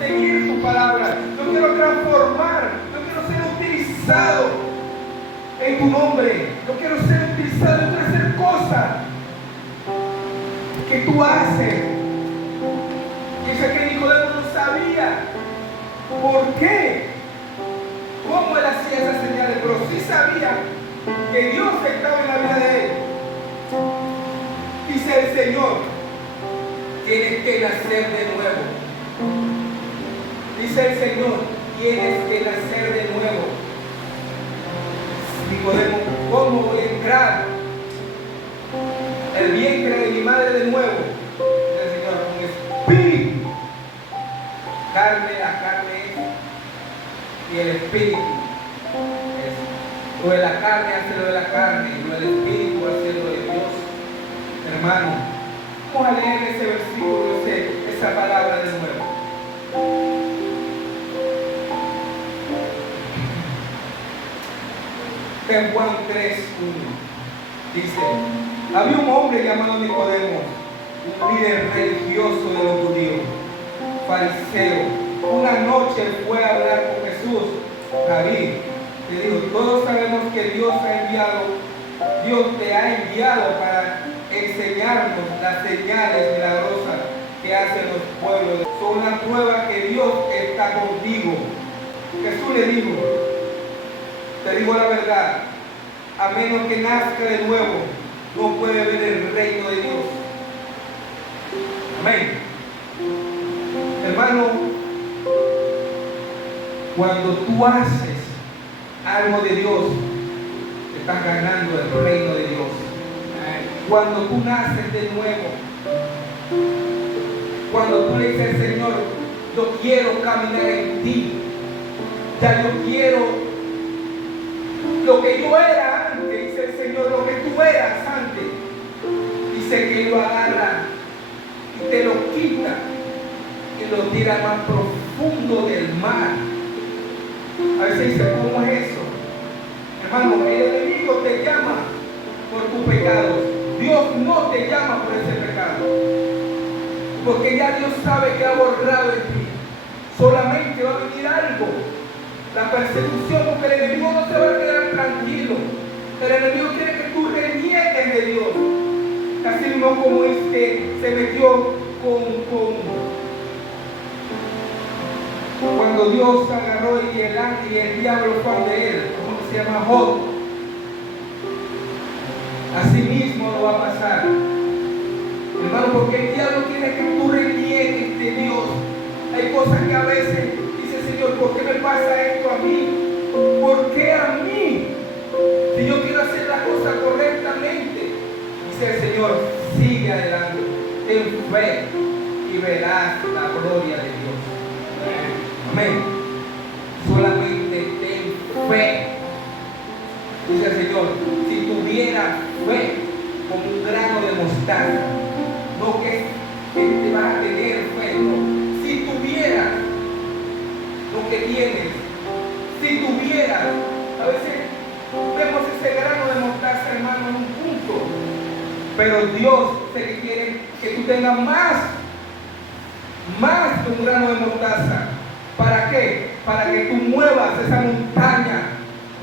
seguir tu palabra. Yo quiero transformar. Yo quiero ser utilizado en tu nombre. Yo quiero ser utilizado. Yo quiero hacer cosas que tú haces. Dice que Nicodemo no sabía por qué, cómo él hacía esas señales, pero sí sabía que Dios estaba en la vida de él. Dice el Señor, tienes que nacer de nuevo. Dice el Señor, tienes que nacer de nuevo. Nicodemo, ¿cómo voy a entrar el vientre de mi madre de nuevo? Dice el Señor, con espíritu. Carne, la carne es, y el espíritu es. Lo de la carne hace lo de la carne, y lo del espíritu hace lo de Dios. Hermano, vamos a leer ese versículo, esa palabra de nuevo. En Juan 3:1 dice: había un hombre llamado Nicodemo, un líder religioso de los judíos, fariseo. Una noche fue a hablar con Jesús. David le dijo: todos sabemos que Dios te ha enviado para enseñarnos las señales milagrosas que hacen los pueblos. Son una prueba que Dios está contigo. Jesús le dijo: te digo la verdad, a menos que nazca de nuevo, no puede ver el reino de Dios. Amén. Hermano, cuando tú haces algo de Dios, estás ganando el reino de Dios. Cuando tú naces de nuevo, cuando tú le dices: Señor, yo quiero caminar en ti, ya yo quiero lo que yo era antes, dice el Señor, lo que tú eras antes, dice que Él lo agarra y te lo quita y lo tira más profundo del mar. A veces dice: ¿cómo es eso? Hermano, el enemigo te llama por tus pecados. Dios no te llama por ese pecado, porque ya Dios sabe que ha borrado en ti. Solamente va a venir algo, la persecución, porque el enemigo no se va a quedar tranquilo. El enemigo quiere que tú reniegues de Dios. Así mismo como se metió cuando Dios agarró y el ángel y el diablo fue de él, como se llama Job. Así mismo lo va a pasar, hermano, porque el diablo quiere que tú reniegues de Dios. Hay cosas que a veces dice: Señor, ¿por qué me pasa esto a mí? ¿Por qué a mí? Si yo quiero hacer la cosa correctamente, dice el Señor: sigue adelante, ten fe y verás la gloria de Dios. Amén. Solamente ten fe. Dice el Señor: si tuviera fe como un grano de mostaza, no que te vas a tener fe, no. Si tuvieras lo que tienes, si tuvieras, a veces vemos ese grano de mostaza, hermano, en un punto, pero Dios quiere que tú tengas más que un grano de mostaza. ¿Para qué? Para que tú muevas esa montaña.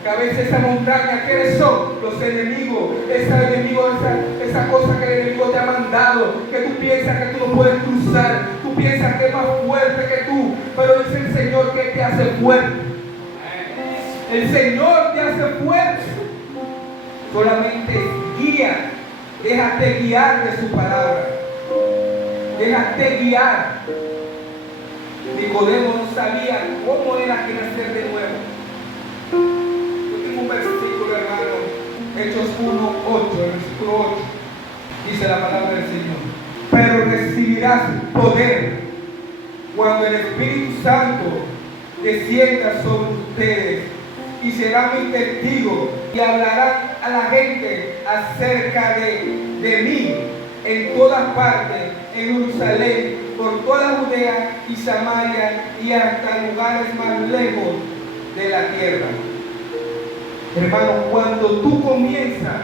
Que a veces esa montaña, ¿quiénes son? Los enemigos. Esa cosa que el enemigo te ha mandado, que tú piensas que tú no puedes cruzar, tú piensas que es más fuerte que tú, pero es el Señor que te hace fuerte. El Señor te hace fuerte. Solamente guía, déjate guiar de su palabra. Déjate guiar. Nicodemo no sabía cómo era que nacer de nuevo. Yo tengo un versículo, hermano, Hechos 1:8, el versículo 8, dice la palabra del Señor: pero recibirás poder cuando el Espíritu Santo descienda sobre ustedes, y serán mis testigos, y hablarán a la gente acerca de mí en todas partes, en Jerusalén, por toda Judea y Samaria, y hasta lugares más lejos de la tierra. Hermano, cuando tú comienzas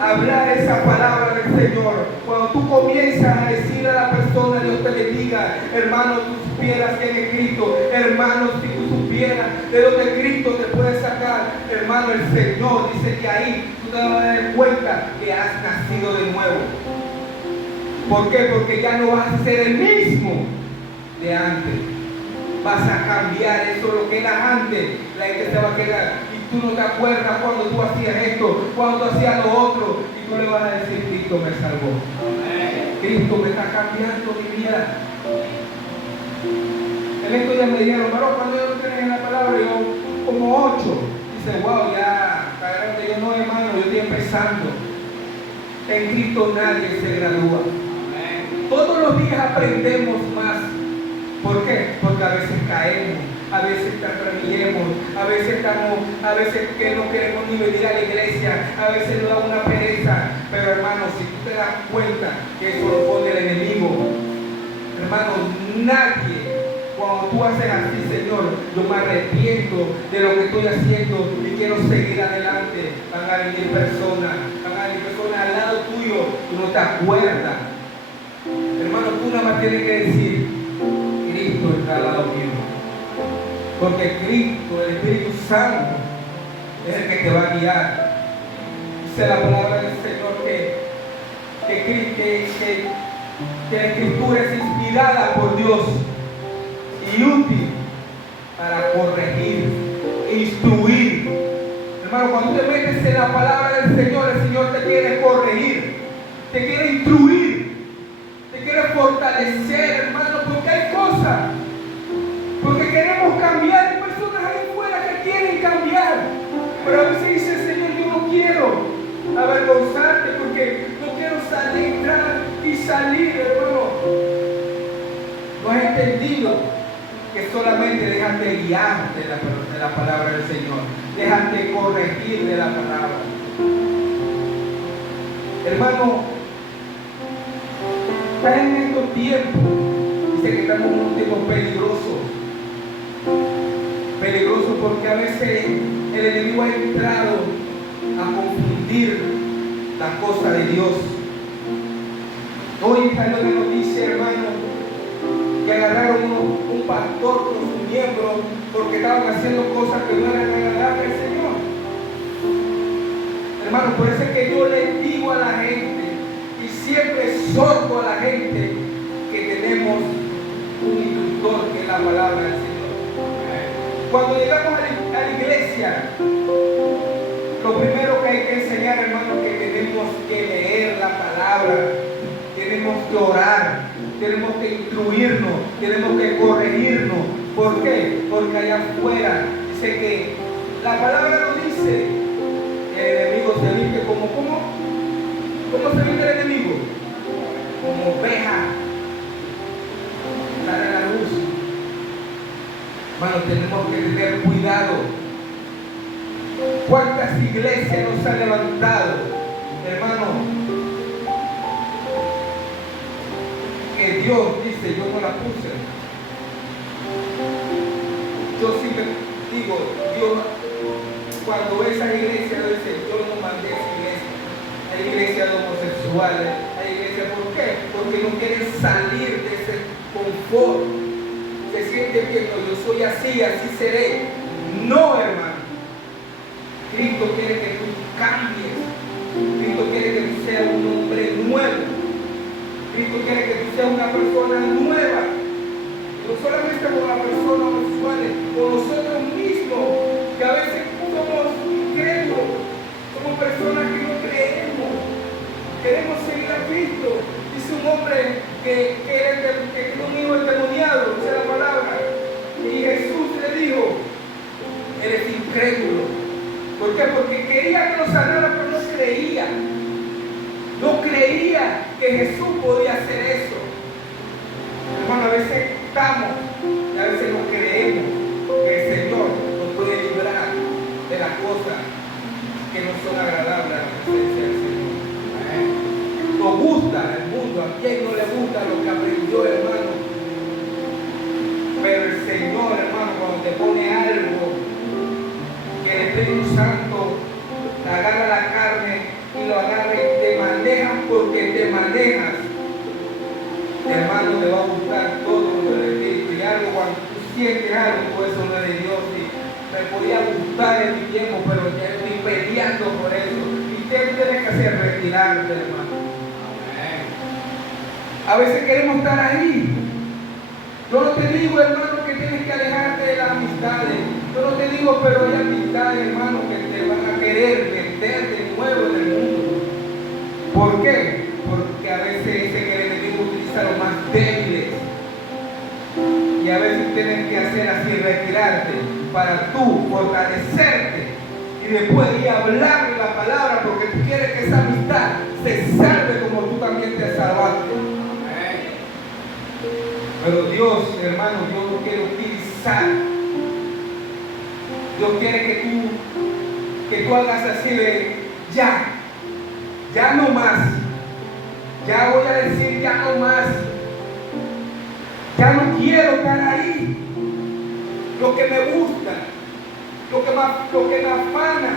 hablar esa palabra del Señor, cuando tú comienzas a decir a la persona, Dios te bendiga, hermano, tú supieras quién es Cristo, hermano, si tú supieras de donde Cristo te puede sacar, hermano, el Señor dice que ahí tú te vas a dar cuenta que has nacido de nuevo. ¿Por qué? Porque ya no vas a ser el mismo de antes. Vas a cambiar eso, lo que era antes, la gente se va a quedar. Y tú no te acuerdas cuando tú hacías esto, cuando tú hacías lo otro. Y tú le vas a decir, Cristo me salvó. Cristo me está cambiando mi vida. En esto ya me dijeron, pero cuando yo no tenía en la palabra, yo como 8. Dice, wow, ya, grande. Yo no, hermano, yo estoy empezando. En Cristo nadie se gradúa. Todos los días aprendemos más. ¿Por qué? Porque a veces caemos, a veces reímos, a veces que no queremos ni venir a la iglesia, a veces nos da una pereza. Pero hermano, si tú te das cuenta que eso lo pone el enemigo, hermano, nadie, cuando tú haces así, Señor, yo me arrepiento de lo que estoy haciendo y quiero seguir adelante, van a venir personas al lado tuyo, tú no te acuerdas. Hermano, tú nada más tienes que decir, Cristo está al lado mío. Porque Cristo, el Espíritu Santo, es el que te va a guiar. Dice la palabra del Señor que la Escritura es inspirada por Dios y útil para corregir, instruir. Hermano, cuando te metes en la palabra del Señor, el Señor te quiere corregir, te quiere instruir, te quiere fortalecer, hermano, porque hay cosas, porque queremos cambiar. Hay personas ahí fuera que quieren cambiar, pero a veces dice el Señor, yo no quiero avergonzarte porque no quiero salir, entrar y salir, hermano. No has entendido que solamente déjate guiar de la palabra del Señor, déjate corregir de la palabra. Hermano, está en estos tiempos, dice que estamos en un tiempo peligroso porque a veces el enemigo ha entrado a confundir las cosas de Dios. Hoy está en la noticia, hermano, que agarraron un pastor con sus miembros porque estaban haciendo cosas que no eran agradables al Señor. Hermano, por eso es que yo le digo a la gente y siempre exhorto a la gente que tenemos un instructor que es la palabra del Señor. Cuando llegamos a la iglesia, lo primero que hay que enseñar, hermano, es que tenemos que leer la palabra, tenemos que orar, tenemos que instruirnos, tenemos que corregirnos. ¿Por qué? Porque allá afuera dice que la palabra nos dice que el enemigo se viste ¿cómo se viste el enemigo? Como oveja. Sale a la luz. Hermano, tenemos que tener cuidado. ¿Cuántas iglesias nos han levantado, hermano? Que Dios dice, yo no la puse. Yo siempre digo, Dios, cuando esa iglesia dice, yo no mandé esa iglesia. Hay iglesias homosexuales, hay iglesias, ¿por qué? Porque no quieren salir de ese confort. Se sienten que no, yo soy así, así seré. No, hermano. Cristo quiere que tú cambies. Cristo quiere que tú seas un hombre nuevo. Cristo quiere que tú seas una persona nueva. No solamente como las personas homosexuales, con nosotros mismos, que a veces somos incrédulos, somos personas que no creemos. Queremos seguir a Cristo. Dice un hombre que es un hijo endemoniado, dice la palabra. Y Jesús le dijo, eres incrédulo. ¿Por qué? Porque quería que lo sanara, pero no creía. No creía que Jesús podía hacer eso. Hermano, a veces estamos y a veces no creemos que el Señor nos puede librar de las cosas que no son agradables a la presencia del Señor. Nos gusta el mundo, a quien no le gusta lo que aprendió, hermano. Pero el Señor, hermano, cuando te pone algo, que el Espíritu Santo agarra la carne y lo agarra porque te manejas, hermano, te va a gustar todo lo del Espíritu. Y algo, cuando tú sientes algo, eso no es de Dios. Y me podía gustar en mi tiempo, pero ya estoy peleando por eso. Y ¿qué tienes que hacer? Retirarte, hermano. Amén. A veces queremos estar ahí. Yo no te digo, hermano, que tienes que alejarte de las amistades. Yo no te digo, pero hay amistades, hermano, que te van a querer meter de nuevo en el mundo. ¿Por qué? Porque a veces ese que el enemigo utiliza a los más débiles. Y a veces tienes que hacer así, retirarte, para tú fortalecerte. Y después ir a hablarle la palabra, porque tú quieres que esa amistad se salve como tú también te salvaste. Pero Dios, hermano, Dios no quiere utilizar. Dios quiere que tú hagas así de ya no más. Ya voy a decir ya no más. Ya no quiero estar ahí. Lo que me gusta, lo que me afana,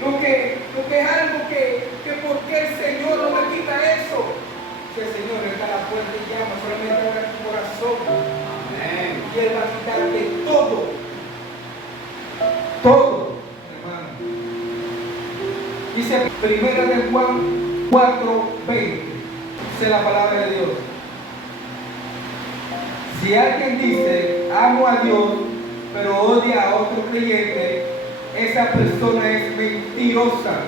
lo que es algo que por qué el Señor no me quita eso. Que el Señor está a la puerta y llama, solamente abre tu corazón. Amén. Y Él va a quitarte todo. Todo, hermano. Dice 1 de Juan 4:20. Dice la palabra de Dios. Si alguien dice, amo a Dios, pero odia a otro creyente, esa persona es mentirosa.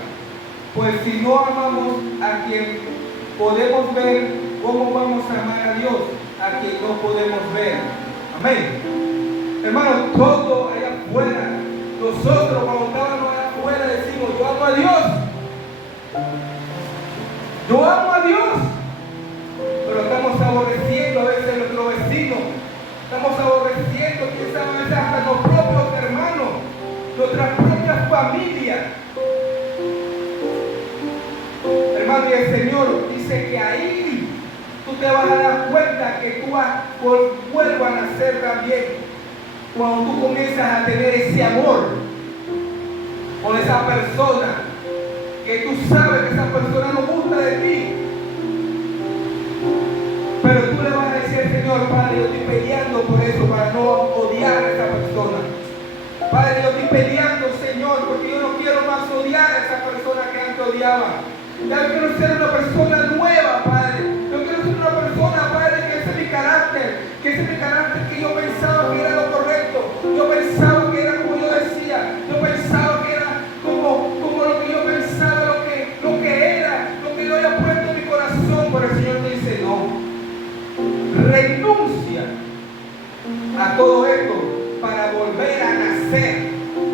Pues si no amamos a quien podemos ver, ¿cómo vamos a amar a Dios a quien no podemos ver? Amén. Hermano, todo allá afuera, nosotros cuando estábamos allá afuera decimos, yo amo a Dios. Yo amo a Dios. Pero estamos aborreciendo a veces a nuestros vecinos. Estamos aborreciendo, quién sabe, a veces hasta los propios hermanos, nuestras propias familias. Hermano, y el Señor dice que ahí tú te vas a dar cuenta que tú vuelvas a nacer también. Cuando tú comienzas a tener ese amor con esa persona, que tú sabes que esa persona no gusta de ti, pero tú le vas a decir al Señor, Padre, yo estoy peleando por eso, para no odiar a esa persona. Padre, yo estoy peleando, Señor, porque yo no quiero más odiar a esa persona que antes odiaba. Yo quiero ser una persona nueva, Padre. Yo quiero ser una persona, Padre, que ese es mi carácter. Que ese es mi carácter que yo pensaba que era lo correcto. Yo pensaba que era como yo decía. Yo pensaba que era como lo que yo pensaba, lo que era, lo que yo había puesto en mi corazón. Pero el Señor te dice, no. Renuncia a todo esto para volver a nacer.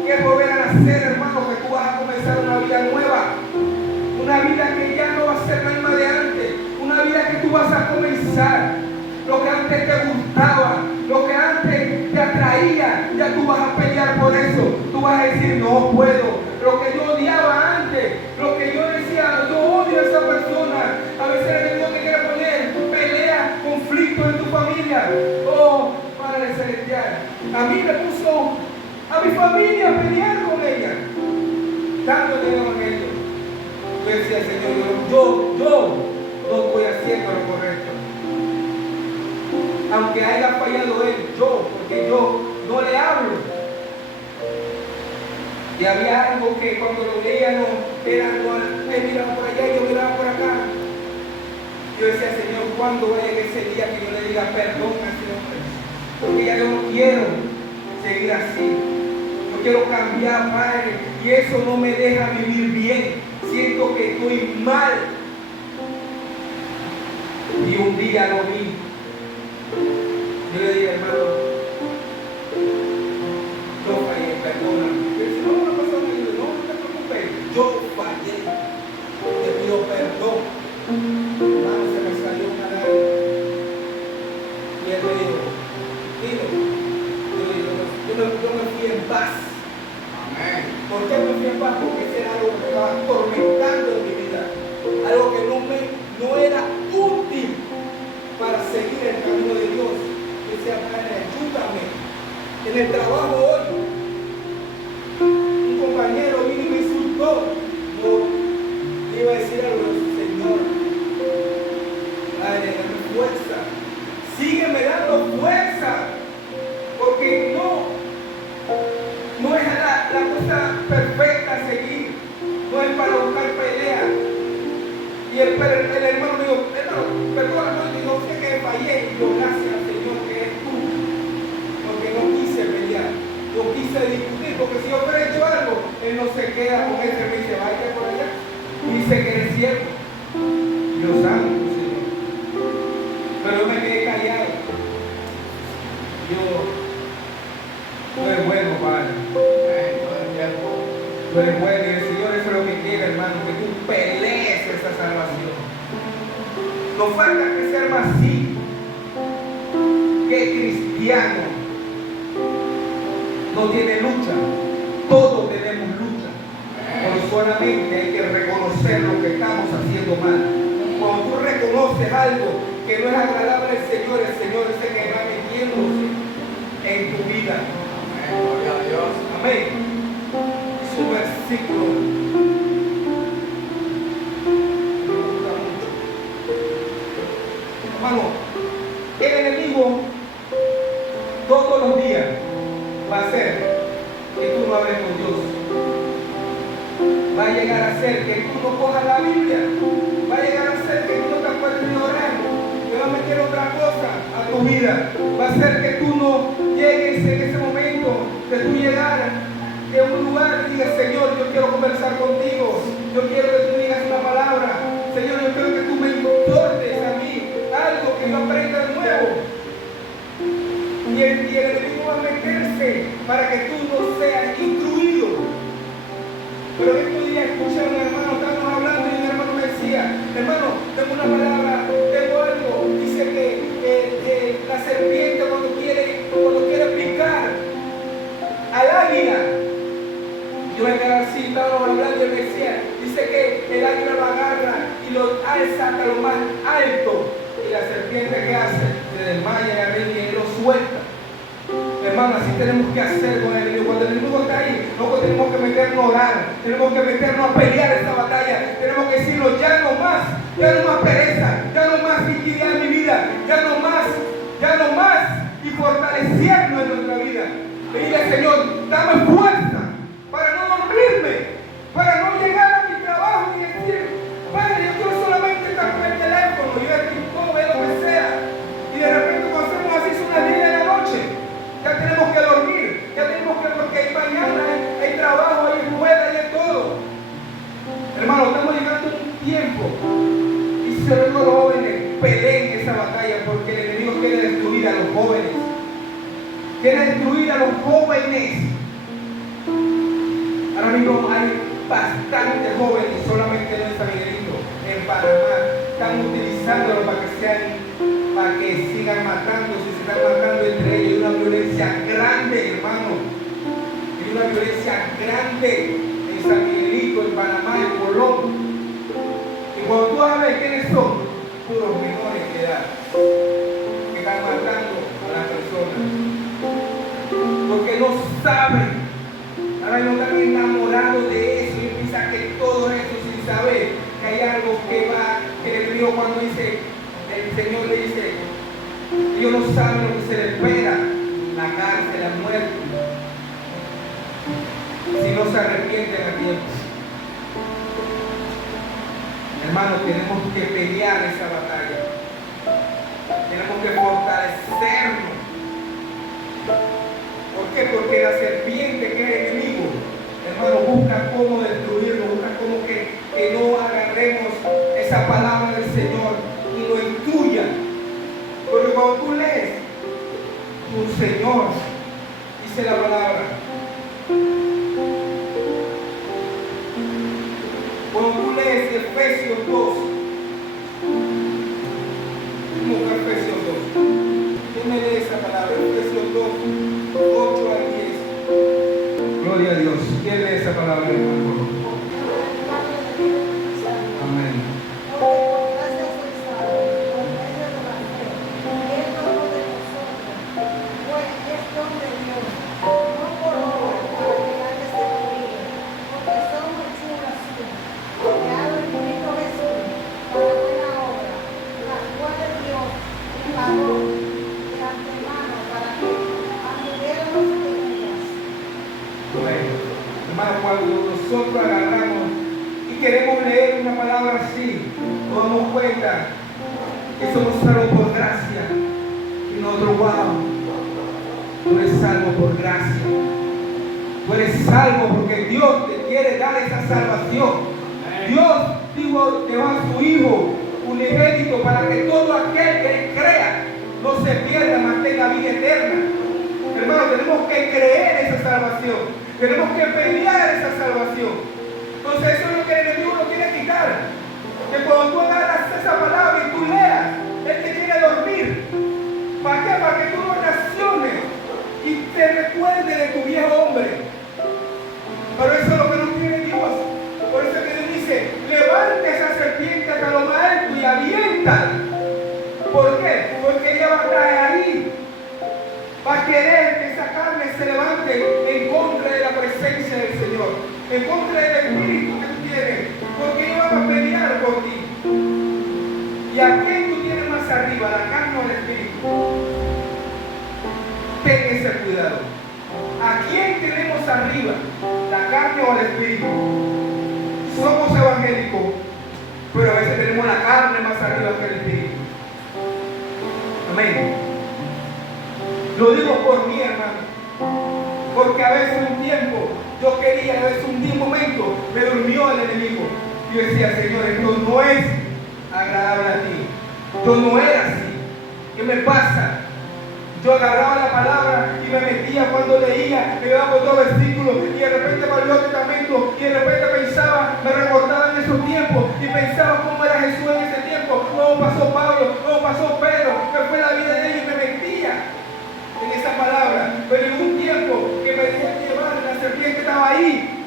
¿Qué es volver a nacer, hermano? Que tú vas a comenzar una vida nueva. Una vida que ya no va a ser la misma de antes. Una vida que tú vas a comenzar. Lo que antes te gustaba, lo que antes te atraía, ya tú vas a pelear por eso. Tú vas a decir, no puedo. Lo que yo odiaba antes, lo que yo decía, yo odio a esa persona. A veces el enemigo te quiere poner pelea, conflicto en tu familia. Oh, Padre Celestial. A mí me puso a mi familia a pelear con ella. Dándole el evangelio. Yo decía, Señor, yo no estoy haciendo lo correcto. Aunque haya fallado él, porque yo no le hablo. Y había algo que cuando lo veía él miraba por allá y yo miraba por acá. Yo decía, Señor, ¿cuándo va a llegar ese día que yo le diga perdón a ese hombre? Porque ya yo no quiero seguir así. Yo quiero cambiar, Padre, y eso no me deja vivir bien. Siento que estoy mal. Y un día lo vi. Yo le dije, hermano, yo fallé, perdóname. Y él dice, no pasa nada. No te preocupes, yo fallé. Te pido perdón. Hermano, se me salió una lágrima. Y él me dijo, dile. Yo me fui en paz. Amén. ¿Por qué me fui en paz? Porque ese era algo que me estaba atormentando en mi vida. Algo que no era útil para seguir el camino de Dios. Yo decía, Padre, ayúdame. En el trabajo hoy, un compañero vino y me insultó. No, le iba a decir algo, Señor, Dios, tú eres bueno, Padre. Tú eres bueno y el Señor es lo que quiere, hermano, que tú pelees esa salvación. Nos falta que ser más así que cristiano no tiene lucha. Todos tenemos lucha. Pero solamente hay que reconocer lo que estamos haciendo mal. Cuando tú reconoces algo que no es agradable al Señor, el Señor es el que va metiéndose en tu vida. Amén. Gloria a Dios. Amén. Su versículo me gusta mucho. Hermano, el enemigo todos los días va a hacer que tú no hables con Dios. Va a llegar a ser que tú no cojas la Biblia. Va a llegar a ser que tú no te acuerdes de orar. Que va a meter otra cosa a tu vida. Va a ser que tú no llegues en ese momento que tú llegaras de un lugar y digas: Señor, yo quiero conversar contigo. Yo quiero que tú me digas una palabra. Señor, yo quiero que tú me exhortes a mí algo que yo aprenda de nuevo. Y el enemigo va a meterse para que tú no seas instruido. Pero estos días escuché a un hermano, estábamos hablando y un hermano me decía: hermano, tengo una palabra, tengo algo. Dice que la serpiente cuando quiere picar al águila, yo me quedaba así, estábamos hablando y me decía, dice que el águila lo agarra y lo alza hasta lo más alto. Y la serpiente, ¿qué hace? Se desmaya y lo suelta. Hermano, así tenemos que hacer con el enemigo. Cuando el enemigo está ahí, nosotros tenemos que meternos a orar, tenemos que meternos a pelear esta batalla, tenemos que decirlo: ya no más pereza, ya no más iniquidad en mi vida, ya no más, y fortalecernos en nuestra vida. Dile: Señor, dame fuerza para no dormirme, para no llegar a mi trabajo y decir: Padre, yo quiero solamente estar con el teléfono y ver TikTok, ver lo que sea. Y de repente cuando hacemos así son las 10 de la noche. Ya tenemos que dormir, porque hay mañana, hay trabajo, hay escuela, hay todo. Hermano, estamos llegando a un tiempo y sobre todo los jóvenes peleen esa batalla, porque el enemigo quiere destruir a los jóvenes. Quiere destruir a los jóvenes. Ahora mismo hay bastantes jóvenes, solamente no en San Miguelito, en Panamá, están utilizándolo para que sigan matándose, se están matando entre ellos. Hay una violencia grande, hermano. Hay una violencia grande en San Miguelito, en Panamá, en Colón. Y cuando tú sabes quiénes son, puros menores de edad que están matando a las personas, porque no saben. Ahora no están enamorados de eso y piensan que todo eso, sin saber que hay algo que el enemigo, cuando dice, el Señor le dice, ellos no saben lo que se les espera: la cárcel, la muerte, si no se arrepienten a tiempo. Hermanos, tenemos que pelear esa batalla, tenemos que fortalecernos. ¿Por qué? Porque la serpiente, que es el enemigo, hermano, busca cómo destruirlo, busca cómo que no agarremos esa palabra del Señor y lo instruya. Porque cuando tú lees, tu Señor dice la palabra. Cuando tú lees Efesios 2, ¿cómo que Efesios 2? ¿Quién me lee esa palabra? Efesios 2, 8 al 10. Gloria a Dios. ¿Quién lee esa palabra, hermano? Amén. Hermano, cuando nosotros agarramos y queremos leer una palabra así, nos damos cuenta que somos salvos por gracia. Y nosotros: wow, tú eres salvo por gracia. Tú eres salvo porque Dios te quiere dar esa salvación. Dios dijo, dio a su Hijo unigénito para que todo aquel que crea no se pierda, mas tenga vida eterna. que creer esa salvación. Tenemos que pelear esa salvación. Entonces eso es lo que el enemigo no quiere quitar. Que cuando tú agarras esa palabra y tú leas, él te quiere dormir. ¿Para qué? Para que tú no reacciones y te recuerdes de tu viejo hombre. Pero eso es lo que no quiere Dios. Por eso que Dios dice, levante esa serpiente hasta lo más alto y aviéntala. ¿Por qué? Porque ella va a estar ahí. Va a querer que esa carne se levante en contra de la presencia del Señor, en contra del espíritu que tú tienes, porque ellos van a pelear por ti. ¿Y a quién tú tienes más arriba, la carne o el espíritu? Ten ese cuidado. ¿A quién tenemos arriba, la carne o el espíritu? Somos evangélicos, pero a veces tenemos la carne más arriba que el espíritu. Amén. Lo digo por mí, hermano, porque a veces un tiempo yo quería, a veces un momento me durmió el enemigo. Yo decía, Señor, esto no es agradable a ti. Yo no era así. ¿Qué me pasa? Yo agarraba la palabra y me metía cuando leía, me iba por todo versículo y de repente para el Nuevo Testamento y de repente pensaba, me recordaba en esos tiempos y pensaba cómo era Jesús en ese tiempo, cómo pasó Pablo, cómo pasó Pedro, qué fue la vida de ellos y me metía en esa palabra. Pero en un tiempo que me dejé llevar, la serpiente estaba ahí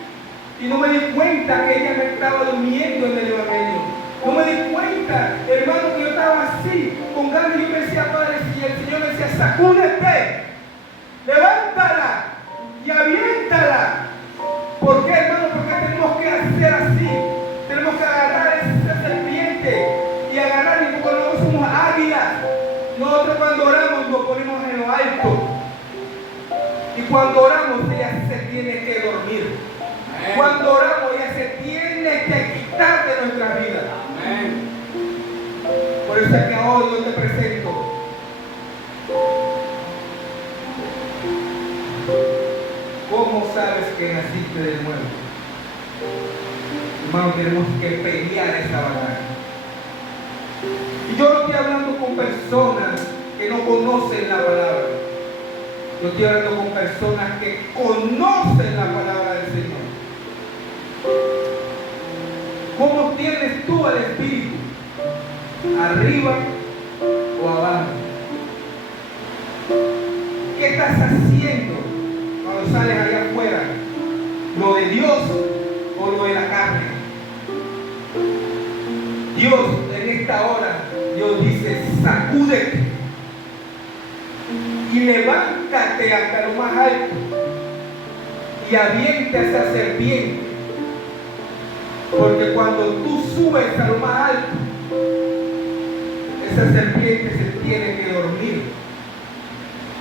y no me di cuenta que ella me estaba durmiendo en el evangelio. No me di cuenta, hermano, que yo estaba así, con ganas. Y yo me decía, Padre, y el Señor me decía, sacúdete, levántala y aviéntala. ¿Por qué, hermano? Porque tenemos que hacer así. Tenemos que agarrar esa serpiente y agarrar, y porque nosotros somos águilas. Nosotros cuando oramos nos ponemos en lo alto. Y cuando oramos, ella se tiene que dormir. Cuando oramos, ella se tiene que quitar de nuestra vida. Amén. Por eso es que hoy yo te presento. ¿Cómo sabes que naciste de nuevo? Hermano, tenemos que pelear esa batalla. Y yo no estoy hablando con personas que no conocen la palabra. Yo estoy hablando con personas que conocen la palabra del Señor. ¿Cómo tienes tú al Espíritu? ¿Arriba o abajo? ¿Qué estás haciendo cuando sales allá afuera? ¿Lo de Dios o lo de la carne? Dios, en esta hora, Dios dice, sacúdete y levántate hasta lo más alto y avienta esa serpiente. Porque cuando tú subes a lo más alto, esa serpiente se tiene que dormir.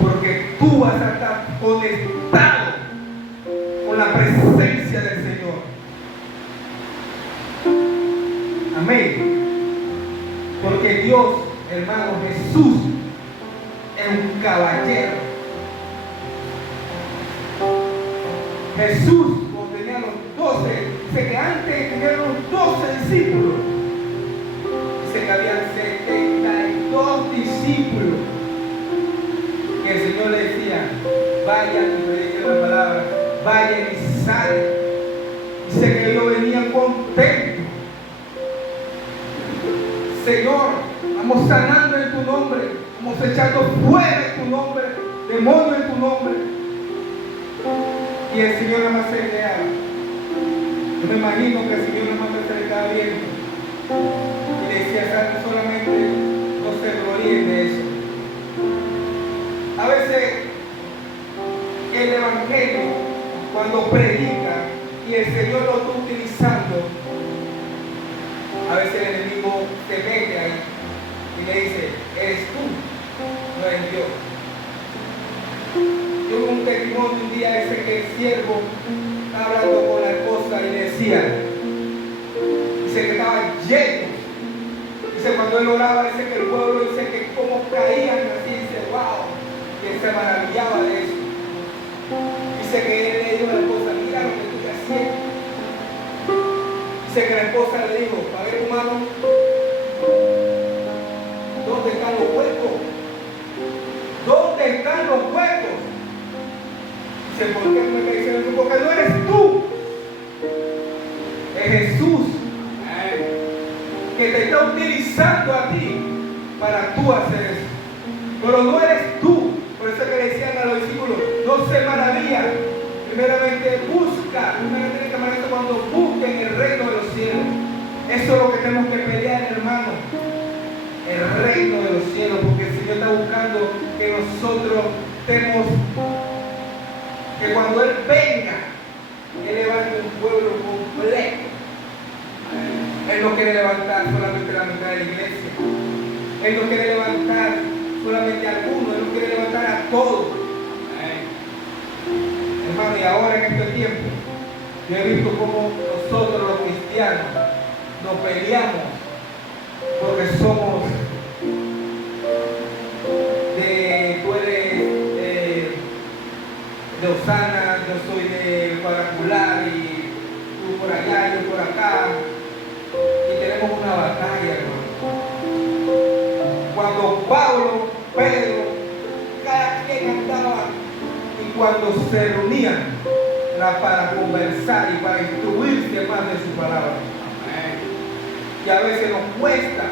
Porque tú vas a estar conectado con la presencia del Señor. Amén. Porque Dios, hermano, Jesús es un caballero. Jesús, cuando tenía los 12, dice que antes tenía los 12 discípulos. Dice que había 72 discípulos. Que el Señor le decía, vayan y prediquen la palabra, vayan y salen. Dice que ellos venían contentos. Señor, vamos sanando en tu nombre, vamos echando fuera en tu nombre, demonios en tu nombre. Y el Señor nada más se quedaba. Yo me imagino que el Señor nada más se le estaba viendo y le decía, solamente no se gloríen de eso. A veces el Evangelio, cuando predica y el Señor lo está utilizando, a veces el enemigo se mete ahí y le dice, eres tú, no eres Dios. Yo vi un testimonio un día ese que el siervo estaba hablando con la esposa y le decía, dice que estaba lleno. Dice cuando él oraba, dice que el pueblo, dice que como caían así, dice, wow. Y él se maravillaba de eso. Dice que él le dijo a la esposa, mira lo que tú estás haciendo. Dice que la esposa le dijo, a ver hermano, ¿dónde están los huecos? ¿Dónde están los huecos? Dice, ¿por qué me está diciendo tú? Porque no eres tú. Es Jesús que te está utilizando a ti para tú hacer eso. Pero no eres tú. Por eso que le decían a los discípulos, no se maravillan. Primeramente busca, primeramente cuando busquen el reino de los cielos. Eso es lo que tenemos que pelear, hermano. El reino de los cielos, porque el Señor está buscando que nosotros estemos, que cuando Él venga, Él levante un pueblo completo. Él no quiere levantar solamente la mitad de la iglesia. Él no quiere levantar solamente a algunos, Él no quiere levantar a todos. Hermano, y ahora en este tiempo, yo he visto cómo nosotros los cristianos nos peleamos porque somos tú eres de Osana, yo soy de Cuadrangular y tú por allá, yo por acá, y tenemos una batalla, hermano. Cuando Pablo, Pedro, cada quien andaba, y cuando se reunían era para conversar y para instruirse más de su palabra. Y a veces nos cuesta.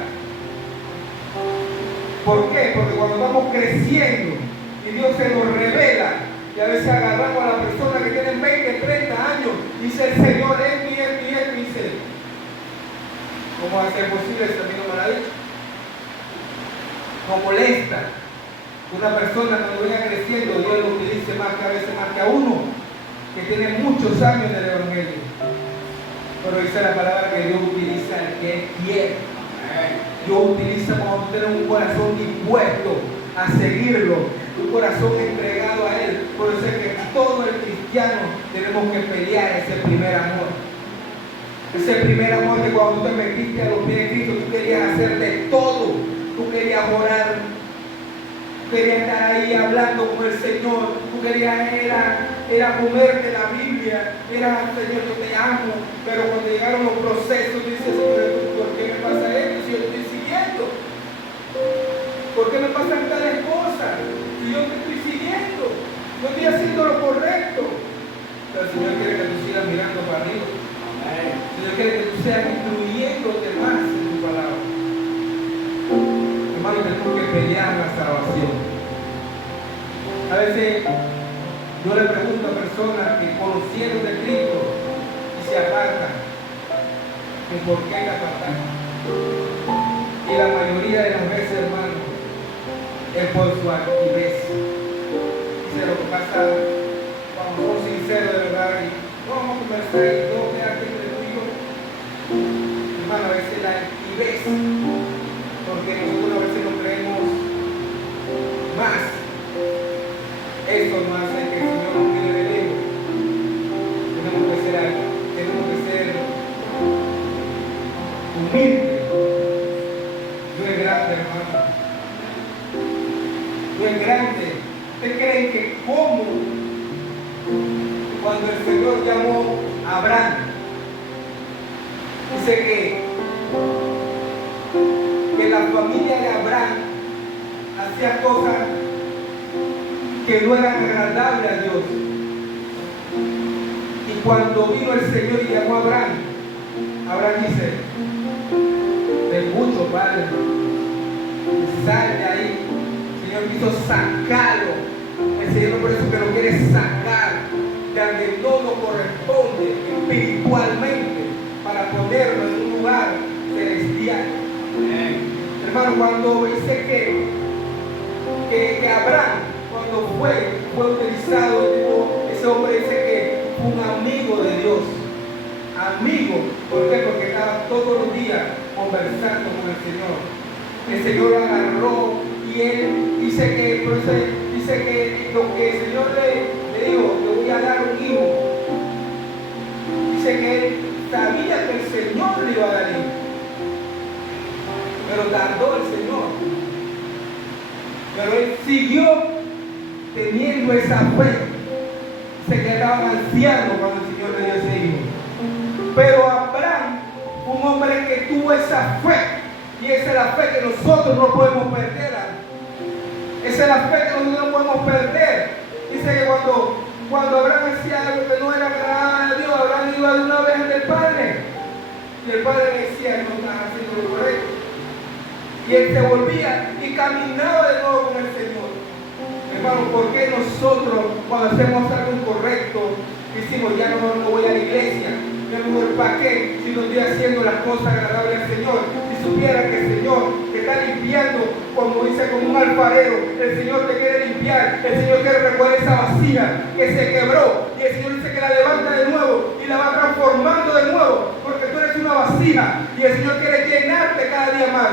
¿Por qué? Porque cuando vamos creciendo y Dios se nos revela, y a veces agarramos a la persona que tiene 20, 30 años, dice el Señor, esto y esto y esto, y dice, ¿cómo va a ser posible si a mí no me lo ha dicho? Nos molesta. Una persona cuando venga creciendo, Dios lo utilice más que a veces más que a uno que tiene muchos años del Evangelio. Pero dice la palabra que Dios utiliza al que Él quiere. Dios utiliza cuando tenemos un corazón dispuesto a seguirlo, un corazón entregado a Él. Por eso es que todo el cristiano tenemos que pelear ese primer amor. Ese primer amor de cuando tú te metiste a los pies de Cristo, tú querías hacer de todo. Tú querías orar, tú querías estar ahí hablando con el Señor, tú querías era comerte la Biblia, era Señor, yo te amo, pero cuando llegaron los procesos, dices, Señor, ¿por qué me pasa esto si yo te estoy siguiendo? ¿Por qué me pasan tales cosas si yo te estoy siguiendo? Yo estoy haciendo lo correcto. Pero el Señor quiere que tú sigas mirando para arriba. El Señor quiere que tú seas instruyéndote más en tu palabra. Hermano, tenemos que pelear la salvación. A veces yo le pregunto a personas que conocieron de Cristo y se apartan, que por qué la apartan. Y la mayoría de las veces, hermano, es por su altivez. Dice lo que pasa cuando somos sinceros de verdad y no vamos a conversar y no quedarte entre tú y yo. Hermano, a veces la altivez, porque nosotros a veces nos creemos más. Eso no hace que el Señor nos mire de lejos. Tenemos que ser humildes. No es grande, hermano. No es grande. ¿Ustedes creen que cómo cuando el Señor llamó a Abraham, dice que la familia de Abraham hacía cosas que no eran agradables a Dios? Y cuando vino el Señor y llamó a Abraham, Abraham dice, de mucho padre, sal de ahí. El Señor quiso sacarlo. El Señor por eso que lo quiere sacar de donde no nos corresponde espiritualmente para ponerlo en un lugar celestial. Hermano, cuando dice que Abraham, cuando fue utilizado, ese hombre dice que fue un amigo de Dios. Amigo, ¿por qué? Porque estaba todos los días conversando con el Señor. El Señor lo agarró y él dice que lo que el Señor le dijo, te voy a dar un hijo. Dice que él sabía que el Señor le iba a dar hijo, pero tardó el Señor. Pero él siguió teniendo esa fe. Se quedaba anciano cuando el Señor le dio ese hijo. Pero Abraham, un hombre que tuvo esa fe, y esa es la fe que nosotros no podemos perder. Esa es la fe que nosotros no podemos perder. Dice que cuando Y él se volvía y caminaba de nuevo con el Señor. Hermano, ¿por qué nosotros cuando hacemos algo incorrecto decimos ya no voy a la iglesia? Ya no voy para qué si no estoy haciendo las cosas agradables al Señor. Si supiera que el Señor te está limpiando, como dice, como un alfarero, el Señor te quiere limpiar, el Señor quiere recoger esa vasija que se quebró y el Señor dice que la levanta de nuevo y la va transformando de nuevo, porque tú eres una vasija y el Señor quiere llenarte cada día más.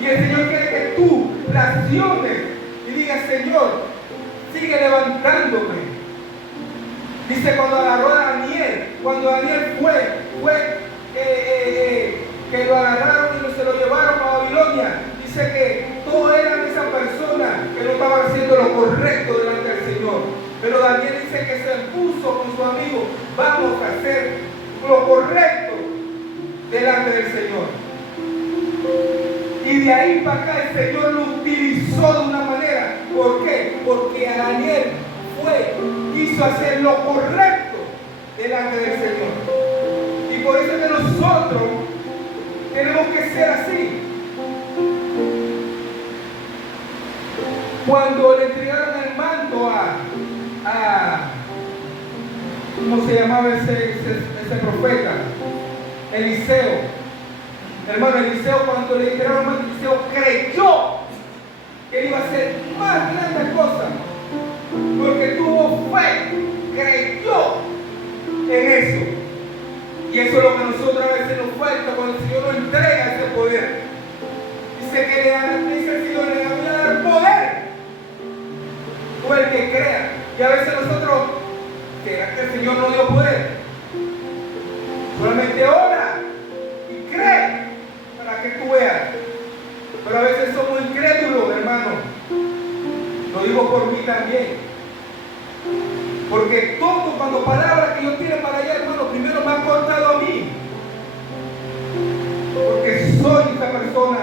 Y el Señor quiere que tú reacciones y digas, Señor, sigue levantándome. Dice cuando agarró a Daniel, cuando Daniel fue que lo agarraron y se lo llevaron a Babilonia. Dice que todos eran esa persona que no estaban haciendo lo correcto delante del Señor. Pero Daniel dice que se puso con su amigo, vamos a hacer lo correcto delante del Señor. Y de ahí para acá el Señor lo utilizó de una manera. ¿Por qué? Porque a Daniel quiso hacer lo correcto delante del Señor. Y por eso es que nosotros tenemos que ser así. Cuando le entregaron el manto a ¿cómo se llamaba ese profeta? Eliseo. Hermano, Eliseo, cuando le entregaron el manto, Eliseo creyó que él iba a hacer más grandes cosas. Porque tuvo fe, creyó en eso. Y eso es lo que a nosotros a veces nos falta cuando el Señor nos entrega ese poder. Dice que dice el Señor, le voy a dar poder. Tú el que crea. Y a veces nosotros, ¿será que el Señor no dio poder? Solamente ora y cree para que tú veas. Pero a veces somos incrédulos, hermano. Lo digo por mí también. Porque todo, cuando palabras que yo tiene para allá, hermano, primero me han cortado a mí. Porque soy esa persona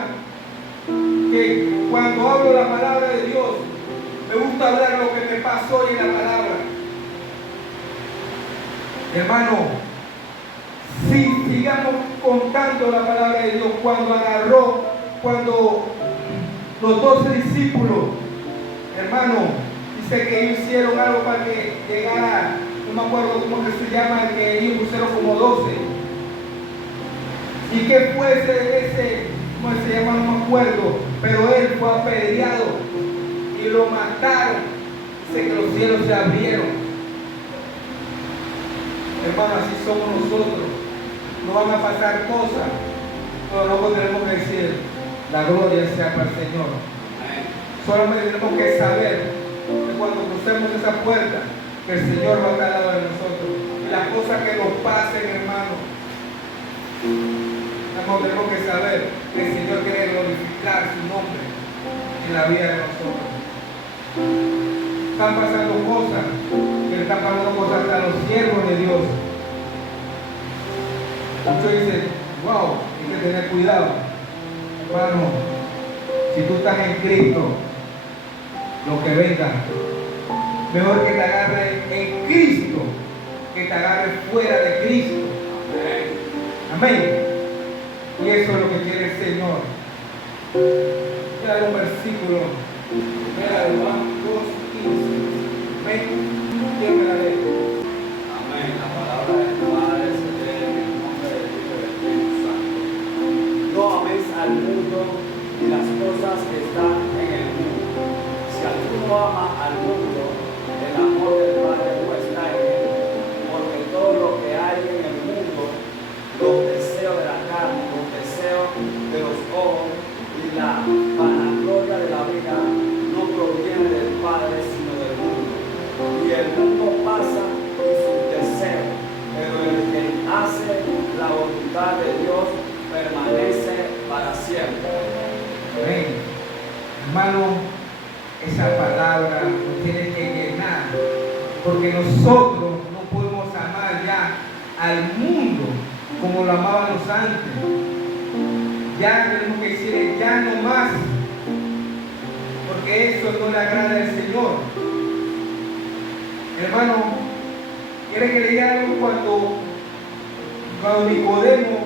que cuando hablo la palabra de Dios, me gusta hablar lo que me pasó hoy en la palabra. Hermano, si sigamos contando la palabra de Dios, cuando los 12 discípulos, hermano, dice que ellos hicieron algo para que llegara, no me acuerdo cómo que se llama, que ellos pusieron como 12. ¿Y qué fue ese cómo se llama? No me acuerdo, pero él fue apedreado y lo mataron. Dice que los cielos se abrieron. Hermano, así somos nosotros. No van a pasar cosas, pero luego tenemos que decir, la gloria sea para el Señor. Solamente tenemos que saber que cuando crucemos esa puerta, que el Señor va a estar al lado de nosotros. Y las cosas que nos pasen, hermano, tenemos que saber que el Señor quiere glorificar su nombre en la vida de nosotros. Están pasando cosas, que están pasando cosas hasta los siervos de Dios. Muchos dicen, wow, hay que tener cuidado. Hermano, si tú estás en Cristo, lo que venga, mejor que te agarre en Cristo que te agarre fuera de Cristo. Amén. Y eso es lo que quiere el Señor. Mira un versículo. Mira Juan 2:15. Amén. ¿Quién me la lee? Amén. La palabra del Padre se lee en el nombre del Hijo y del Espíritu Santo. No améis al mundo ni las cosas que están en el mundo. Si alguno ama al mundo, el amor del Padre no está en él. Porque todo lo que hay en el mundo, los deseos de la carne, los deseos de los ojos y la vanagloria de la vida, no proviene del Padre, sino del mundo. Y el mundo pasa y sus deseos, pero el que hace la voluntad de Dios permanece para siempre. Amén. Hermano, esa palabra nos tiene que llenar, porque nosotros no podemos amar ya al mundo como lo amábamos antes. Ya tenemos que decir ya no más, porque eso no le agrada al Señor. Hermano, quiere que le diga algo cuando Nicodemo,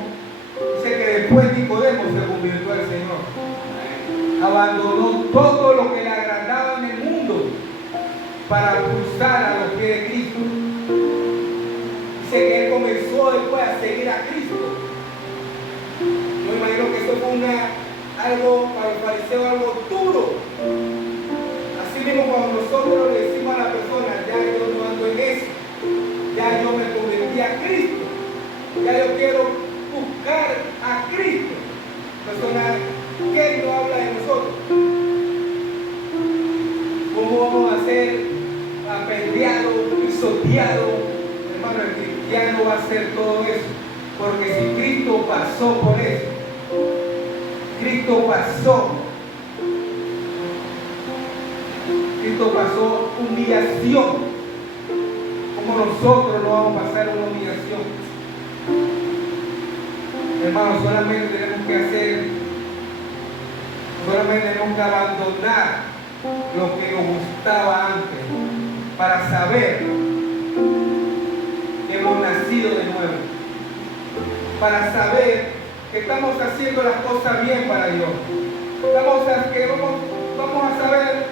dice que después Nicodemo se convirtió al Señor. abandonó todo lo que le agradaba en el mundo para pulsar a los pies de Cristo. Dice que él comenzó después a seguir a Cristo. Yo imagino que eso fue algo para los fariseos, algo duro. Así mismo cuando nosotros le decimos a la persona, ya yo no ando en eso, ya yo me convertí a Cristo, ya yo quiero buscar a Cristo. La persona que no habla de nosotros. ¿Cómo vamos a ser apedreados, pisoteados? Hermano, el cristiano va a hacer todo eso. Porque si Cristo pasó por eso, Cristo pasó humillación. ¿Cómo nosotros no vamos a pasar una humillación? Hermano, solamente tenemos que abandonar lo que nos gustaba antes para saber que hemos nacido de nuevo, para saber que estamos haciendo las cosas bien para Dios, vamos a saber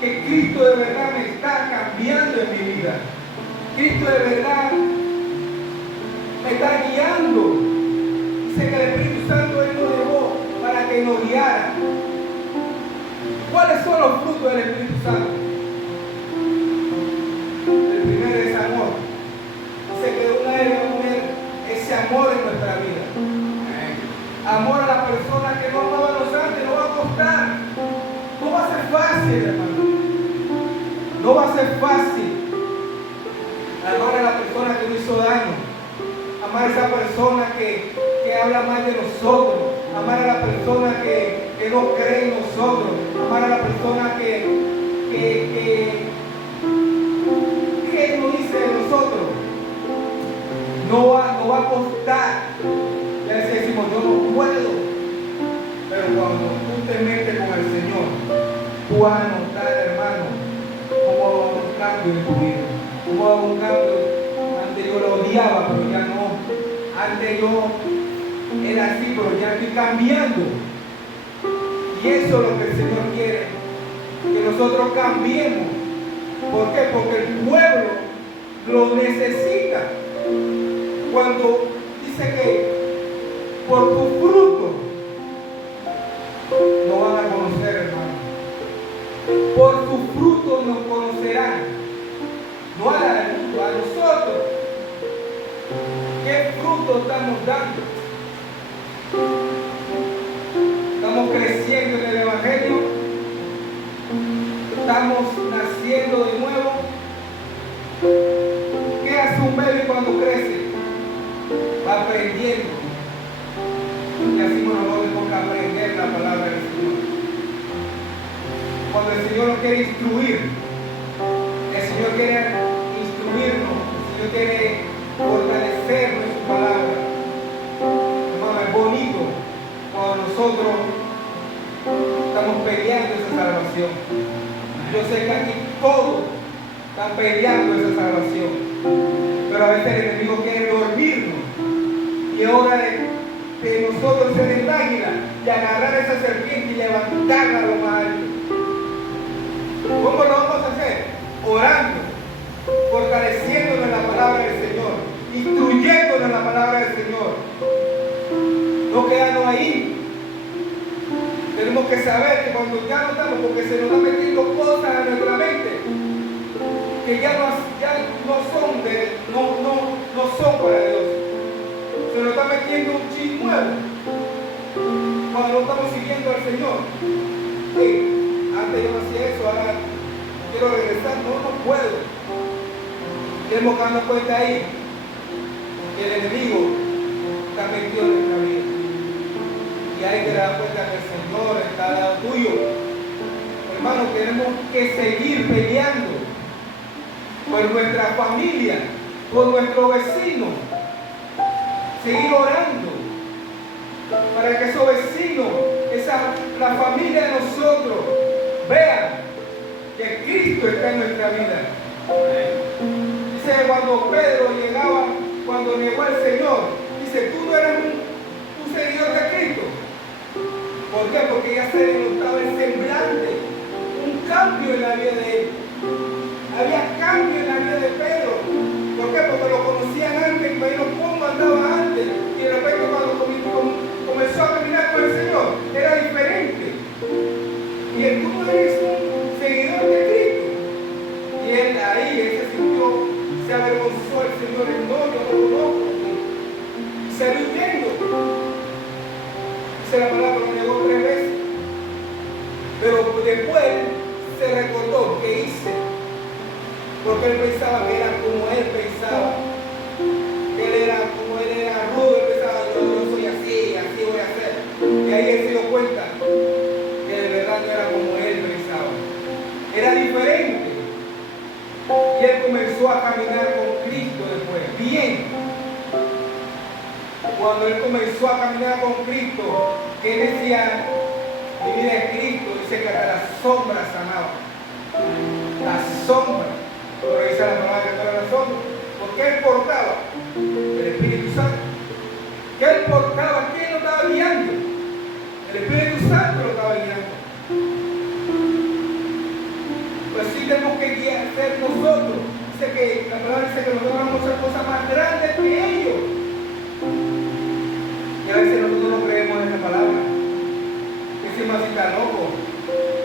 que Cristo de verdad me está cambiando en mi vida, Cristo de verdad me está guiando. Dice que el Espíritu Santo Él nos llevó para que nos guiara. ¿Cuáles son los frutos del Espíritu Santo? El primero es amor. Dice que una vez debe poner ese amor en nuestra vida. Amor a las personas que no amábamos antes, no va a costar. No va a ser fácil, hermano. No va a ser fácil. Amar a la persona que nos hizo daño. Amar a esa persona que habla mal de nosotros. Amar a la persona que no cree en nosotros. Amar a la persona que nos dice de nosotros. No va a costar. Ya decimos, yo no puedo. Pero cuando tú te metes con el Señor, tú vas a notar, hermano, cómo va a haber un cambio en tu vida. Cómo va a haber un cambio. Antes yo lo odiaba, pero ya no. Antes yo era así, pero ya estoy cambiando. Y eso es lo que el Señor quiere. Que nosotros cambiemos. ¿Por qué? Porque el pueblo lo necesita. Cuando dice que por tu fruto lo van a conocer, hermano. Por tu fruto nos conocerán. No a nosotros. ¿Qué fruto estamos dando? ¿Estamos creciendo en el Evangelio? ¿Estamos naciendo de nuevo? ¿Qué hace un bebé cuando crece? Va aprendiendo. Y así nosotros tenemos que aprender la palabra del Señor. Cuando el Señor nos quiere instruir, el Señor quiere instruirnos, el Señor quiere fortalecernos en su palabra. Hermano, es bonito cuando nosotros estamos peleando esa salvación. Yo sé que aquí todos están peleando esa salvación, pero a veces el enemigo quiere dormirnos y es hora de nosotros ser el águila y agarrar esa serpiente y levantarla a lo más alto. ¿Cómo lo vamos a hacer? Orando, fortaleciéndonos en la palabra del Señor, instruyéndonos en la palabra del Señor. No quedarnos ahí. Tenemos que saber que cuando ya no estamos, porque se nos están metiendo cosas a nuestra mente que ya no son para Dios. Se nos está metiendo un chip nuevo cuando no estamos siguiendo al Señor. Antes yo no hacía eso, ahora quiero regresar, no puedo. Tenemos que darnos cuenta ahí que el enemigo está metido en nuestra vida. Y hay que dar cuenta que el Señor está al lado tuyo. Hermano, tenemos que seguir peleando por nuestra familia, por nuestros vecinos. Seguir orando para que esos vecinos, la familia de nosotros, vean que Cristo está en nuestra vida. Dice cuando Pedro llegaba, cuando llegó el Señor, dice, tú no eres un seguidor de Cristo. ¿Por qué? Porque ya se le notaba el semblante, un cambio en la vida de él. Había cambio en la vida de Pedro. ¿Por qué? Porque lo conocían antes, pero cómo andaba antes. Y de repente cuando comenzó a caminar con el Señor, era diferente. Y él, tú no eres un seguidor de Cristo. Y él ahí, él se sintió, se avergonzó el Señor, no, yo no lo conozco. Y salió huyendo. Dice la palabra, lo negó 3 veces. Pero después se recordó que hice. Porque él pensaba que era como él pensaba. Que él era como él era rudo, él pensaba, yo soy así, así voy a hacer. Y ahí él se dio cuenta que de verdad no era como él pensaba. Era diferente. Y él comenzó a caminar con Cristo después. Bien. Cuando él comenzó a caminar con Cristo, que él decía, mi vida es Cristo, dice que hasta la sombra sanaba. La sombra. Pero dice la palabra que no era la sombra. Porque él portaba el Espíritu Santo. ¿Qué él portaba? ¿Quién lo estaba guiando? El Espíritu Santo lo estaba guiando. Pues sí tenemos que ser nosotros. Dice que la palabra dice que nosotros vamos a hacer cosas más grandes que ellos. Y a veces nosotros no creemos en esa palabra. Ese más está loco.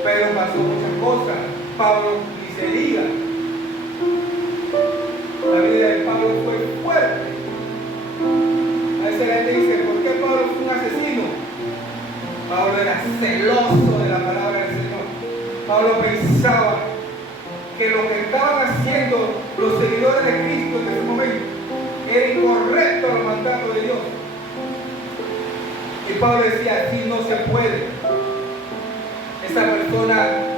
Pero pasó muchas cosas. Pablo ni se diga. La vida de Pablo fue fuerte. A veces la gente dice, ¿por qué Pablo fue un asesino? Pablo era celoso de la palabra del Señor. Pablo pensaba que lo que estaban haciendo los seguidores de Cristo en ese momento era incorrecto a los mandatos de Dios. Y Pablo decía, así no se puede. Esa persona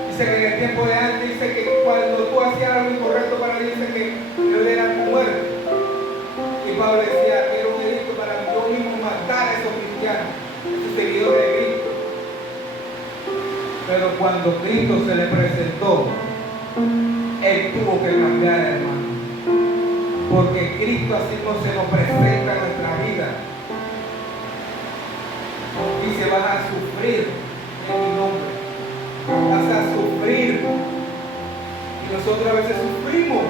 dice que en el tiempo de antes, dice que cuando tú hacías algo incorrecto para Dios, dice que Dios era muerte. Y Pablo decía, era un delito para yo mismo matar a esos cristianos, esos seguidores de Cristo. Pero cuando Cristo se le presentó, él tuvo que cambiar, hermano. Porque Cristo así no se nos presenta en nuestra vida. Dice, vas a sufrir en mi nombre. Vas a sufrir. Y nosotros a veces sufrimos.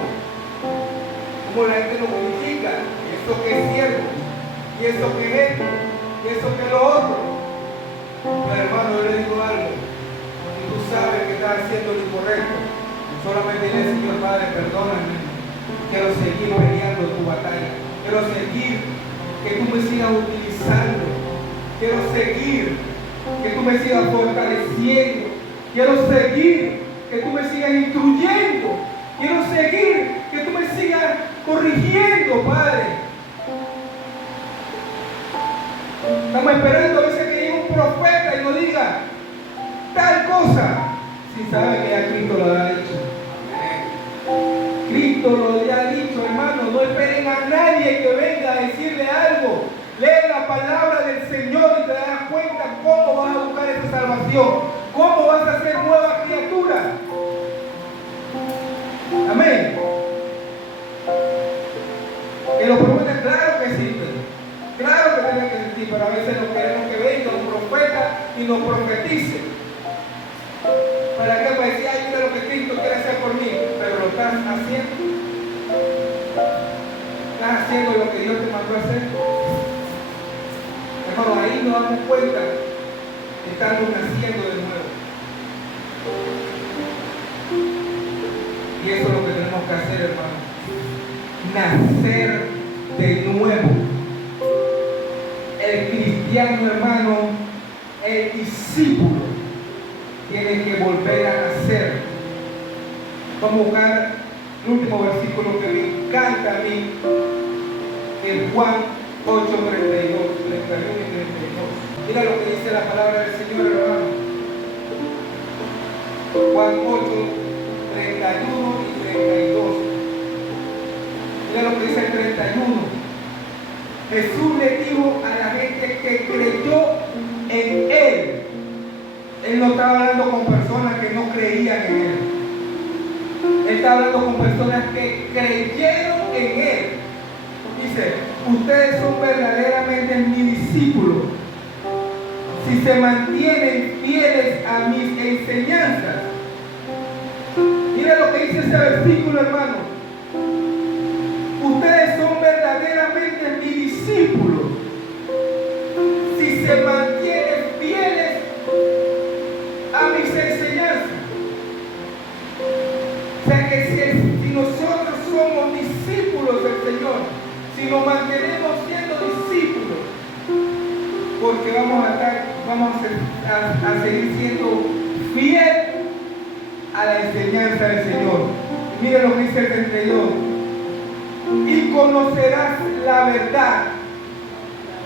Como la gente nos critica. Y eso que es cierto. Y eso que es esto. Y eso que es lo otro. Pero hermano, yo le digo algo. Y tú sabes que estás haciendo lo incorrecto. Solamente dile, Señor Padre, perdóname. Quiero seguir peleando tu batalla. Quiero seguir. Que tú me sigas utilizando. Quiero seguir. Que tú me sigas fortaleciendo. Quiero seguir, que tú me sigas instruyendo. Quiero seguir, que tú me sigas corrigiendo, Padre. Estamos esperando a veces que llegue un profeta y nos diga tal cosa, sin saber que ya Cristo lo ha dicho. Cristo lo ha dicho, hermano. No esperen a nadie que venga a decirle algo. Lee la palabra del Señor y te darás cuenta cómo vas a buscar esa salvación. ¿Cómo vas a ser nueva criatura? Amén. Que los profetas, claro que existen. Claro que tienen que existir, pero a veces no queremos que venga un profeta y nos profetice. ¿Para qué? Para decir, ay, mira lo que Cristo quiere hacer por mí. Pero lo estás haciendo. Estás haciendo lo que Dios te mandó a hacer. Hermano, ahí nos damos cuenta que estamos naciendo de nuevo. Y eso es lo que tenemos que hacer, hermano. Nacer de nuevo. El cristiano, hermano, el discípulo, tiene que volver a nacer. Vamos a buscar el último versículo que me encanta a mí, en Juan 8, 32, 31 y 32. Mira lo que dice la palabra del Señor, hermano. Juan 8, 31 y 32. Mira lo que dice el 31. Jesús le dijo a la gente que creyó en Él. Él no estaba hablando con personas que no creían en Él. Él está hablando con personas que creyeron en Él. Dice, ustedes son verdaderamente mis discípulos si si se mantienen fieles a mis enseñanzas. Mira lo que dice ese versículo, hermano. Ustedes son verdaderamente mis discípulos si se mantienen fieles a mis enseñanzas. O sea que si nosotros somos discípulos del Señor, si nos mantenemos siendo discípulos, porque vamos a seguir siendo fieles a la enseñanza del Señor. Mira lo que dice el 32. Y conocerás la verdad,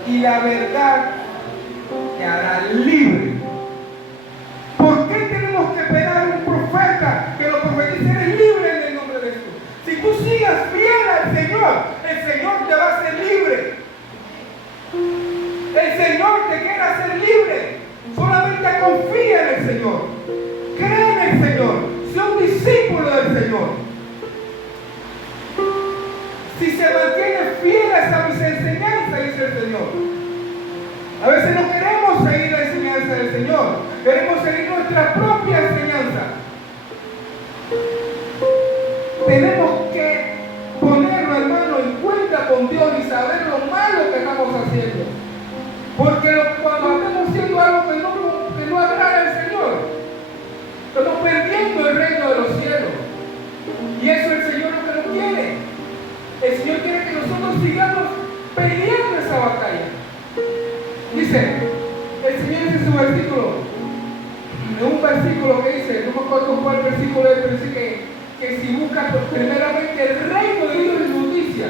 y la verdad te hará libre. ¿Por qué tenemos que esperar a un profeta que lo profetice? Eres libre en el nombre de Jesús. Si tú sigas fiel al Señor, el Señor te va a hacer libre. El Señor te quiere hacer libre. Solamente confía en el Señor. Cree en el Señor. Sé un discípulo del Señor. Si se mantienen fieles a mis enseñanzas, dice el Señor. A veces no queremos seguir la enseñanza del Señor. Queremos seguir nuestra propia enseñanza. Tenemos que ponerlo, hermano, en cuenta con Dios y saber lo malo que estamos haciendo. Porque cuando estamos haciendo algo que no agrada al Señor, estamos perdiendo el reino de los cielos. Y eso el Señor lo que no quiere. El Señor quiere que nosotros sigamos peleando esa batalla. Dice, el Señor dice en su versículo, en un versículo que dice, no me acuerdo cuál versículo es, pero dice que si buscas primeramente el reino de Dios y su justicia,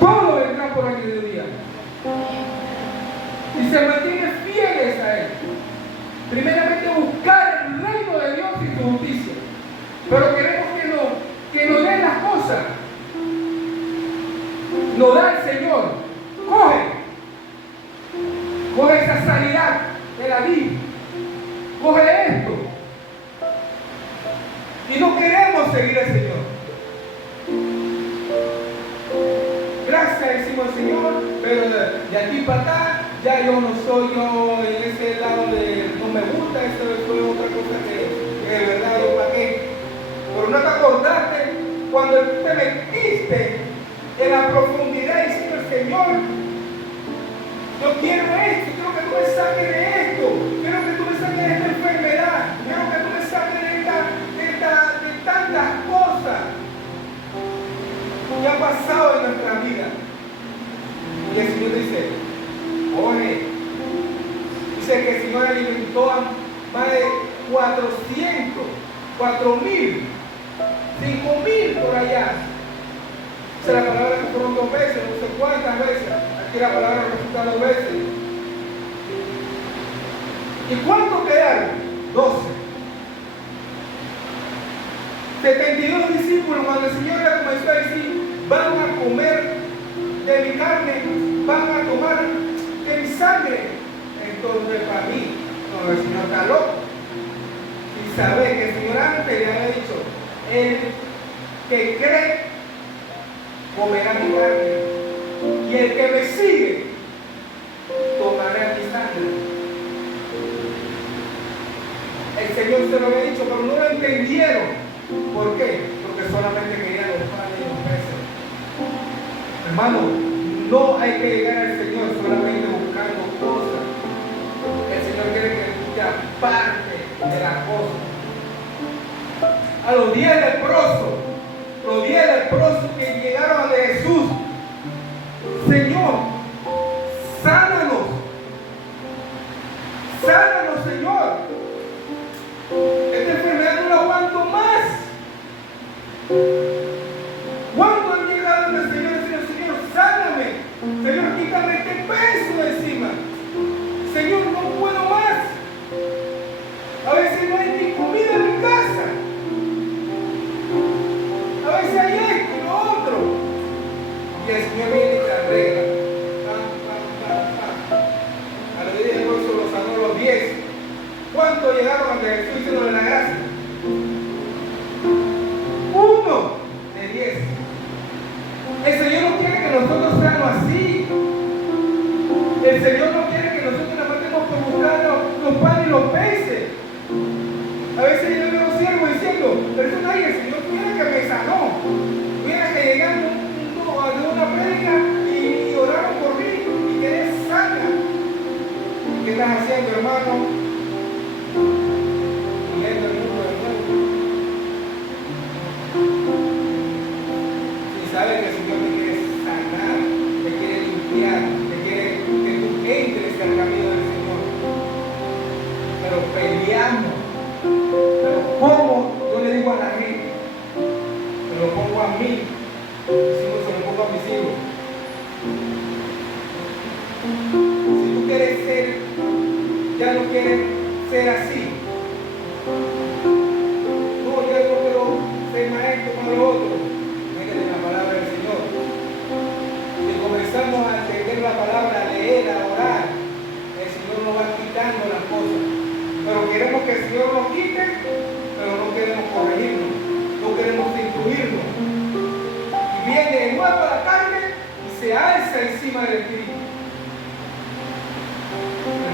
todo vendrá por añadidura. Y se mantienen fieles a Él. Primeramente buscar el reino de Dios y su justicia. Pero queremos que nos den las cosas. Nos da el Señor. Coge esa sanidad de la vida. Coge esto. Y no queremos seguir al Señor. Gracias decimos al Señor, pero de aquí para acá, ya yo no soy yo en ese lado de no me gusta, eso fue otra cosa que de verdad yo pagué. Pero no te acordaste cuando te metiste en la profundidad diciendo el Señor, yo quiero esto, quiero que tú me saques de esto, quiero que tú me saques de esta enfermedad, quiero que tú me saques de tantas cosas que han pasado en nuestra vida. Y el Señor dice, oye, dice que el Señor alimentó a más de 400, 4,000, 5,000 por allá. Esa es la palabra que fueron 2 veces, no sé cuántas veces. Aquí la palabra resulta 2 veces. ¿Y cuántos quedaron? 12. 72 discípulos, cuando el Señor le comenzó a decir, van a comer de mi carne, van a tomar de mi sangre. Entonces para mí, no, el Señor está loco. Y sabe que el Señor antes le había dicho, el que cree comerá mi carne, y el que me sigue tomará mi sangre. El Señor se lo había dicho, pero no lo entendieron. ¿Por qué? Porque solamente querían los panes y los peces. Hermano, no hay que llegar al Señor solamente buscando cosas. El Señor quiere que tú te apartes de las cosas. A los 10 leprosos que llegaron a Jesús, Señor, sánanos, Señor. Esta enfermedad no la aguanto más. ¿Cuánto han llegado al Señor y dicen, Señor, sáname? Señor, quítame este peso de encima. Señor, no puedo más. A veces no hay ni comida en mi casa. A veces hay esto y lo otro. Y el Señor viene y te arregla. A los 10 leprosos los sanó los 10. ¿Cuántos llegaron a Jesús diciéndole la gracia? 1 de 10. El Señor no quiere que nosotros seamos así. El Señor no quiere que nosotros nos matemos Sabe que el Señor te quiere sanar, te quiere limpiar, te quiere que tú entres al camino del Señor. Pero peleamos. Pero ¿cómo? Yo le digo a la gente, me lo pongo a mí, si no se lo pongo a mis hijos. Si tú quieres ser, ya no quieres ser así. No, ya no quiero ser maestro para los otros. Venga de la palabra del Señor. Si comenzamos a entender la palabra, a leer, a orar, el Señor nos va quitando las cosas. Pero queremos que el Señor nos quite, pero no queremos corregirnos, no queremos instruirnos. Y viene de nuevo a la carne y se alza encima del Espíritu.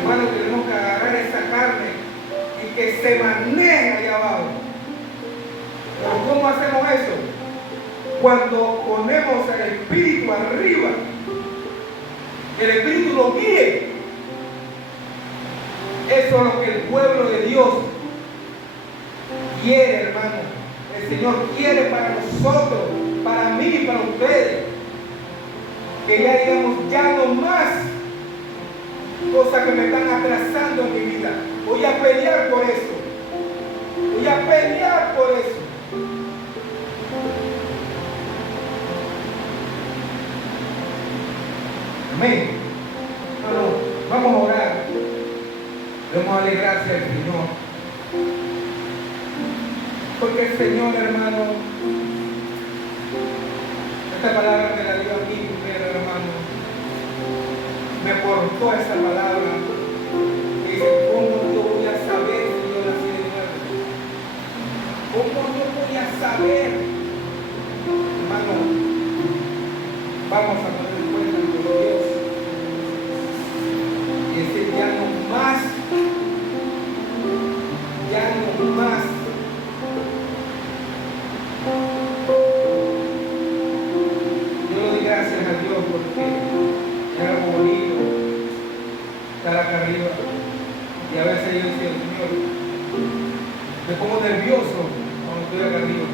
Hermano, tenemos que agarrar esa carne y que se maneje allá abajo. Pero ¿cómo hacemos eso? Cuando ponemos al Espíritu arriba, el Espíritu lo guíe. Eso es lo que el pueblo de Dios quiere, hermano. El Señor quiere para nosotros, para mí y para ustedes. Que ya digamos, ya no más cosas que me están atrasando en mi vida. Voy a pelear por eso. Voy a pelear por eso. Amén. Bueno, vamos a orar. Vamos a darle gracias al Señor. Porque el Señor, hermano, esta palabra me la dio a mí primero, hermano. Me aportó esa palabra. Que dice, ¿cómo yo voy a saber si yo nací de nuevo? ¿Cómo yo voy a saber? Hermano, vamos a poner en cuenta con Dios. Y decir, ya no más. Ya no más. Yo le doy gracias a Dios porque es algo bonito estar acá arriba. Y a veces yo decía, Señor, me pongo nervioso cuando estoy acá arriba.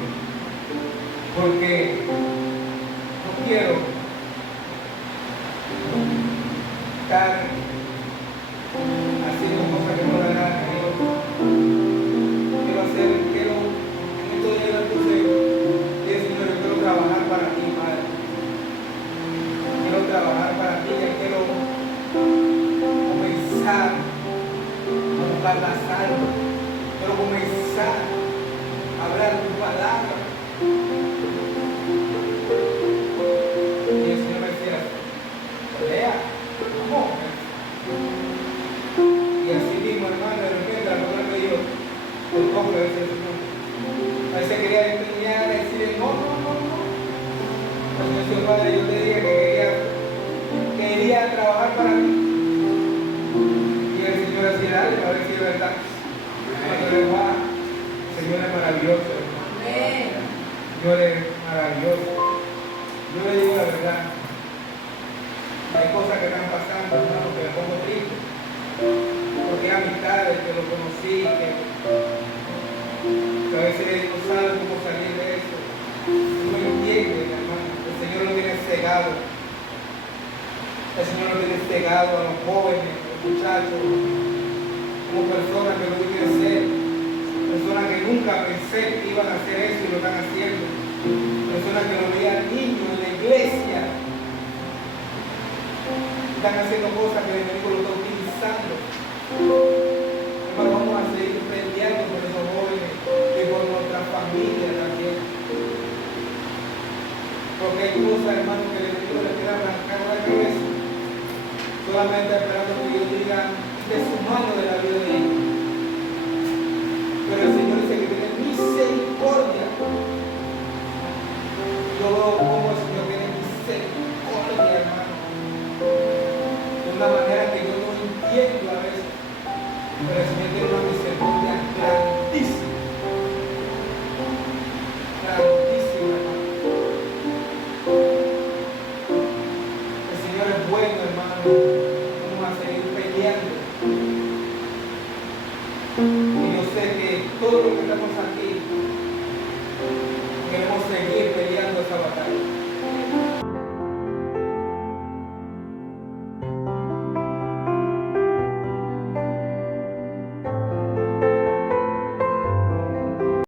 Porque no quiero estar haciendo cosas que no le agradan a Dios. Quiero en estos días le puse, Señor, yo quiero trabajar para ti, Padre. Quiero trabajar para ti, ya quiero comenzar a buscar las almas. Quiero comenzar a hablar tu palabra. Y el Señor me decía, lea, vamos. Y así mismo, hermano, de repente la palabra me dijo, el hombre de ese Señor. A veces quería enseñar a decirle, no. Entonces, Padre, yo te dije que quería trabajar para ti. Y el Señor decía, dale, para ver si es verdad. Cuando le va, el Señor es maravilloso, hermano. El Señor es maravilloso. Yo le digo la verdad. Hay cosas que están pasando, hermano, que me pongo triste. Porque hay amistades que lo conocí, que a veces no saben cómo salir de eso. No entienden, hermano. El Señor lo tiene cegado. El Señor lo tiene cegado a los jóvenes, a los muchachos, como personas que no quieren ser, personas que nunca pensé que iban a hacer eso y lo están haciendo, personas que lo veían niños en la iglesia, están haciendo cosas que el enemigo lo está utilizando. Hermano, vamos a seguir peleando por esos jóvenes y por nuestra familia también. Porque hay cosas, hermano, que el enemigo le quiere arrancar la cabeza, solamente esperando que Dios diga de su mano de la vida de ellos. Pero el Señor dice que tiene misericordia. Yo